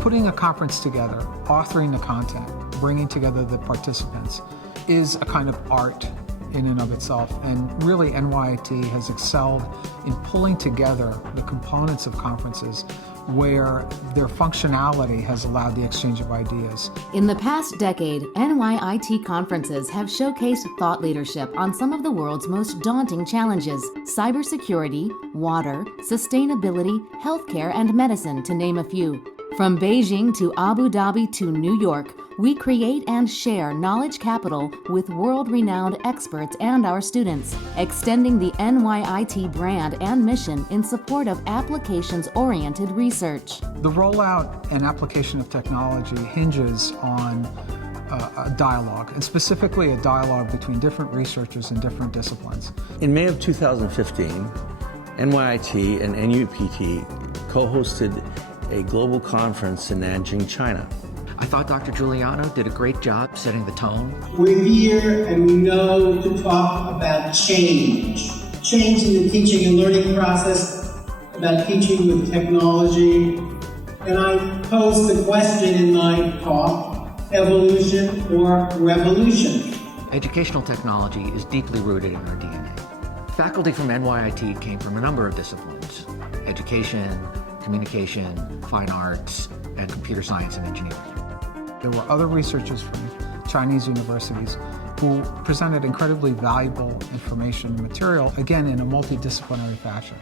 Putting a conference together, authoring the content, bringing together the participants is a kind of art in and of itself. And really NYIT has excelled in pulling together the components of conferences where their functionality has allowed the exchange of ideas. In the past decade, NYIT conferences have showcased thought leadership on some of the world's most daunting challenges: cybersecurity, water, sustainability, healthcare, and medicine, to name a few. From Beijing to Abu Dhabi to New York, we create and share knowledge capital with world-renowned experts and our students, extending the NYIT brand and mission in support of applications-oriented research. The rollout and application of technology hinges on a dialogue, and specifically a dialogue between different researchers in different disciplines. In May of 2015, NYIT and NUPT co-hosted a global conference in Nanjing, China. I thought Dr. Giuliano did a great job setting the tone. We're here and we know to talk about change. Change in the teaching and learning process, about teaching with technology. And I posed the question in my talk, evolution or revolution? Educational technology is deeply rooted in our DNA. Faculty from NYIT came from a number of disciplines: education, communication, fine arts, and computer science and engineering. There were other researchers from Chinese universities who presented incredibly valuable information and material, again, in a multidisciplinary fashion.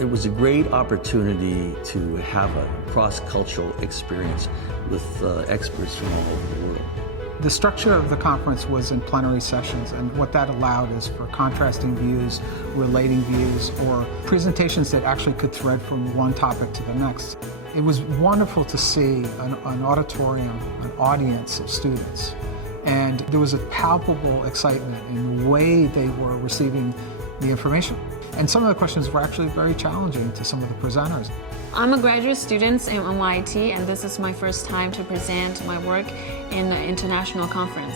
It was a great opportunity to have a cross-cultural experience with experts from all over the world. The structure of the conference was in plenary sessions, and what that allowed is for contrasting views, relating views, or presentations that actually could thread from one topic to the next. It was wonderful to see an auditorium, an audience of students, and there was a palpable excitement in the way they were receiving the information. And some of the questions were actually very challenging to some of the presenters. I'm a graduate student in NYIT, and this is my first time to present my work in an international conference.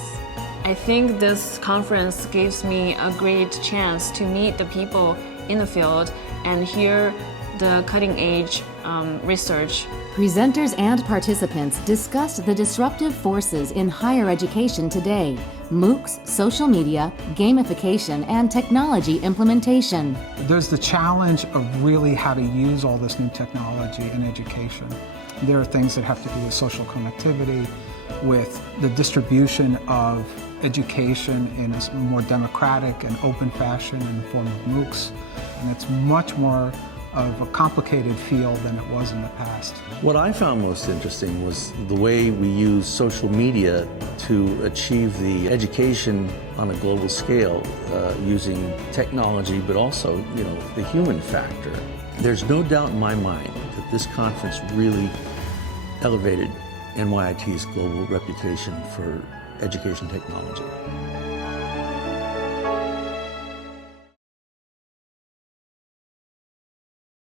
I think this conference gives me a great chance to meet the people in the field and hear the cutting-edge research. Presenters and participants discussed the disruptive forces in higher education today: MOOCs, social media, gamification, and technology implementation. There's the challenge of really how to use all this new technology in education. There are things that have to do with social connectivity, with the distribution of education in a more democratic and open fashion in the form of MOOCs. And it's much more of a complicated field than it was in the past. What I found most interesting was the way we use social media to achieve the education on a global scale using technology, but also, the human factor. There's no doubt in my mind that this conference really elevated NYIT's global reputation for education technology.